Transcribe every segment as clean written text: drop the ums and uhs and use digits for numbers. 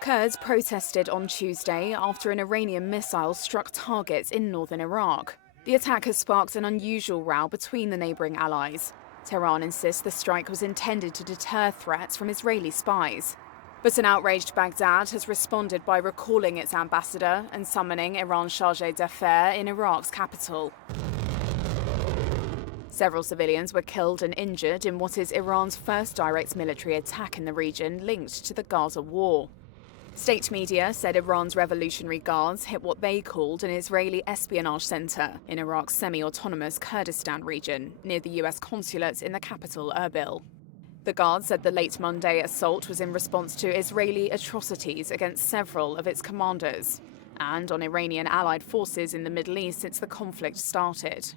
Kurds protested on Tuesday after an Iranian missile struck targets in northern Iraq. The attack has sparked an unusual row between the neighbouring allies. Tehran insists the strike was intended to deter threats from Israeli spies. But an outraged Baghdad has responded by recalling its ambassador and summoning Iran's chargé d'affaires in Iraq's capital. Several civilians were killed and injured in what is Iran's first direct military attack in the region linked to the Gaza war. State media said Iran's Revolutionary Guards hit what they called an Israeli espionage center in Iraq's semi-autonomous Kurdistan region, near the US Consulate in the capital, Erbil. The Guards said the late Monday assault was in response to Israeli atrocities against several of its commanders and on Iranian allied forces in the Middle East since the conflict started.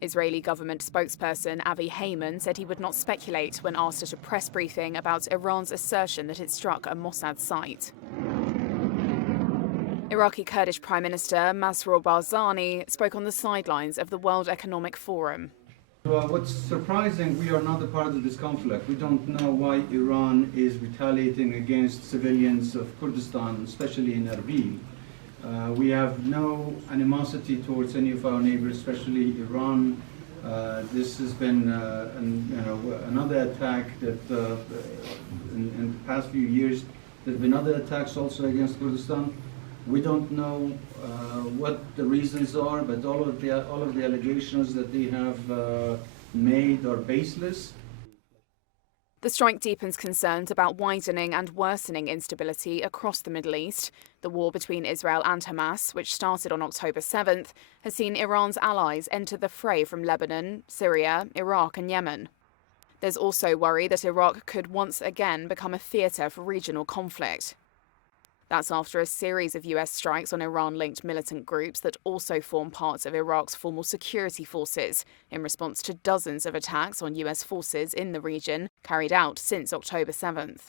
Israeli government spokesperson Avi Heyman said he would not speculate when asked at a press briefing about Iran's assertion that it struck a Mossad site. Iraqi Kurdish Prime Minister Pershraw Dizayi spoke on the sidelines of the World Economic Forum. What's surprising, we are not a part of this conflict. We don't know why Iran is retaliating against civilians of Kurdistan, especially in Erbil. We have no animosity towards any of our neighbors, especially Iran. This has been another attack that in the past few years, there have been other attacks also against Kurdistan. We don't know what the reasons are, but all of the allegations that they have made are baseless. The strike deepens concerns about widening and worsening instability across the Middle East. The war between Israel and Hamas, which started on October 7th, has seen Iran's allies enter the fray from Lebanon, Syria, Iraq and Yemen. There's also worry that Iraq could once again become a theatre for regional conflict. That's after a series of US strikes on Iran-linked militant groups that also form part of Iraq's formal security forces, in response to dozens of attacks on US forces in the region carried out since October 7th.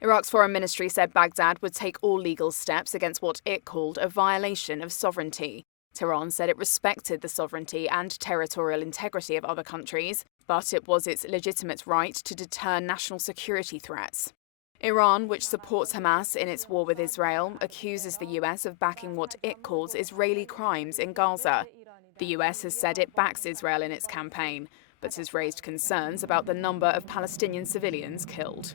Iraq's foreign ministry said Baghdad would take all legal steps against what it called a violation of sovereignty. Tehran said it respected the sovereignty and territorial integrity of other countries, but it was its legitimate right to deter national security threats. Iran, which supports Hamas in its war with Israel, accuses the US of backing what it calls Israeli crimes in Gaza. The US has said it backs Israel in its campaign, but has raised concerns about the number of Palestinian civilians killed.